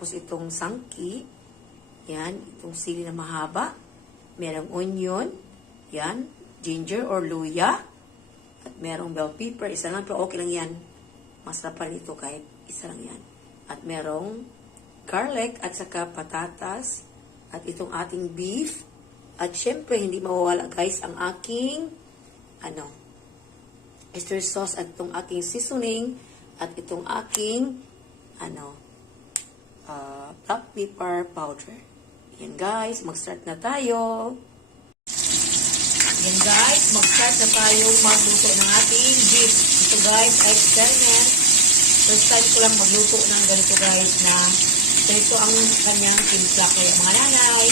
Tapos itong sangki, yan, itong sili na mahaba, merong onion, yan, ginger or luya, at merong bell pepper, isa lang, pero okay lang yan. Masarap pa rin ito kahit isa lang yan. At merong garlic at saka patatas, at itong ating beef, at syempre, hindi mawawala guys, ang aking, ano, oyster sauce at itong aking seasoning, at itong aking, ano, uh, black pepper powder. Yan guys, mag-start na tayo. Yan guys, mag-start na tayo magluto ng ating beef. Ito guys, ay experiment. First time ko lang magluto ng ganito guys na ito ang kanyang timpla. Kaya mga nanay,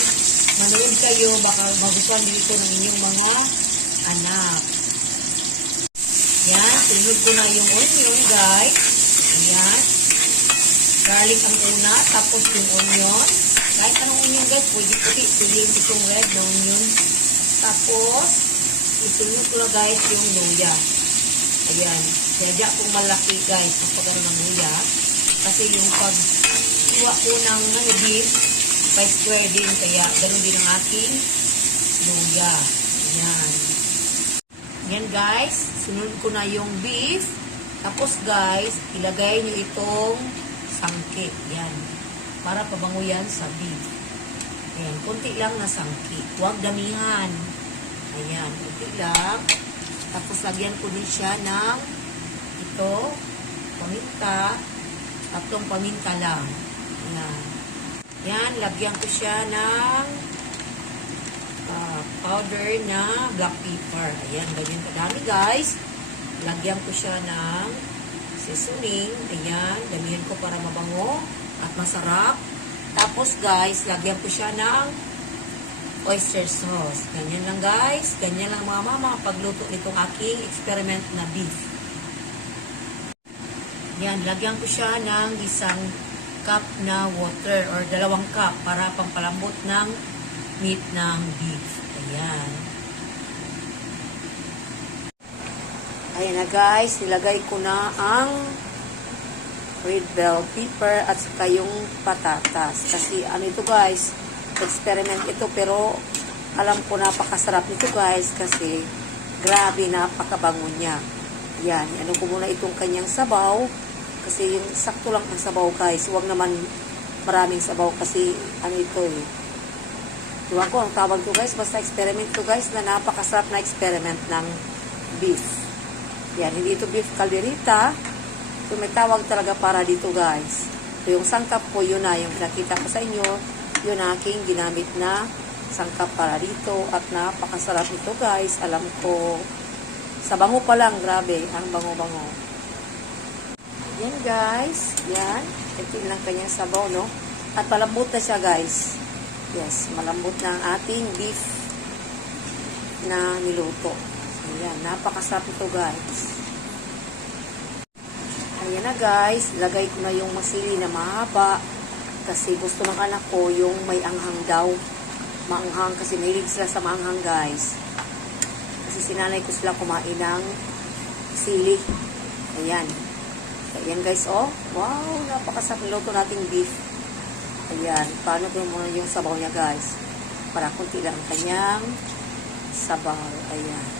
manood kayo, baka magustuhan dito ng inyong mga anak. Yan, sinunod ko na yung onion guys. Ayan. Garlic ang una, tapos yung onion. Kahit anong onion guys, pwede puti, pwede yung itong red na onion. Tapos, isunod ko na guys yung luya. Ayan. Kaya kung malaki guys, kapag ng luya. Kasi yung pag iwa ko ng ano, beef, by square din. Kaya ganun din ang aking luya. Ayan. Yan guys, sunod ko na yung beef. Tapos guys, ilagay nyo itong sangke. Yan. Para pabango yan sa beef. Ayan, kunti lang na sangke. Huwag damihan. Ayan, kunti lang. Tapos lagyan ko din siya ng ito, paminta. Tatlong paminta lang. Ayan. Yan, lagyan ko siya ng ah, powder na black pepper. Ayan, ganyan kadami guys. Lagyan ko siya ng seasoning. Ayan, damihan ko para mabango at masarap. Tapos guys, lagyan ko siya ng oyster sauce. Ganyan lang guys. Ganyan lang mga mama pagluto nitong aking experiment na beef. Yan, lagyan ko siya ng isang cup na water or dalawang cup para pampalambot ng meat ng beef. Ayan. Ayan na guys, nilagay ko na ang red bell pepper at saka yung patatas. Kasi ano ito guys, experiment ito pero alam ko napakasarap nito guys kasi grabe napakabango niya. Yan, ano ko muna itong kanyang sabaw kasi yung sakto lang ang sabaw guys. Huwag naman maraming sabaw kasi ano ito eh. Diba ko ang tawag to guys, basta experiment to guys na napakasarap na experiment ng beef. Yan, hindi ito beef calderita. So may tawag talaga para dito guys. So yung sangkap po yun na, yung pinakita ko sa inyo, yun aking ginamit na sangkap para dito at napakasarap nito guys. Alam ko, sa bango pa lang, grabe, ang bango-bango. Yan guys, yan. Ito lang kanyang sabaw, no? At malambot na siya guys. Yes, malambot na ang ating beef na niluto. Ayan, napakasarap ito guys. Ayan na guys, lagay ko na yung masili na mahaba kasi gusto ng anak ko yung may anghang daw. Maanghang kasi mahilig sila sa maanghang guys. Kasi sinanay ko sila kumain ng sili. Ayan. Ayan guys, oh. Wow, napakasarap niluto nating beef. Ayan, paano ko muna yung sabaw niya guys. Para kunti lang ang kanyang sabaw. Ayan.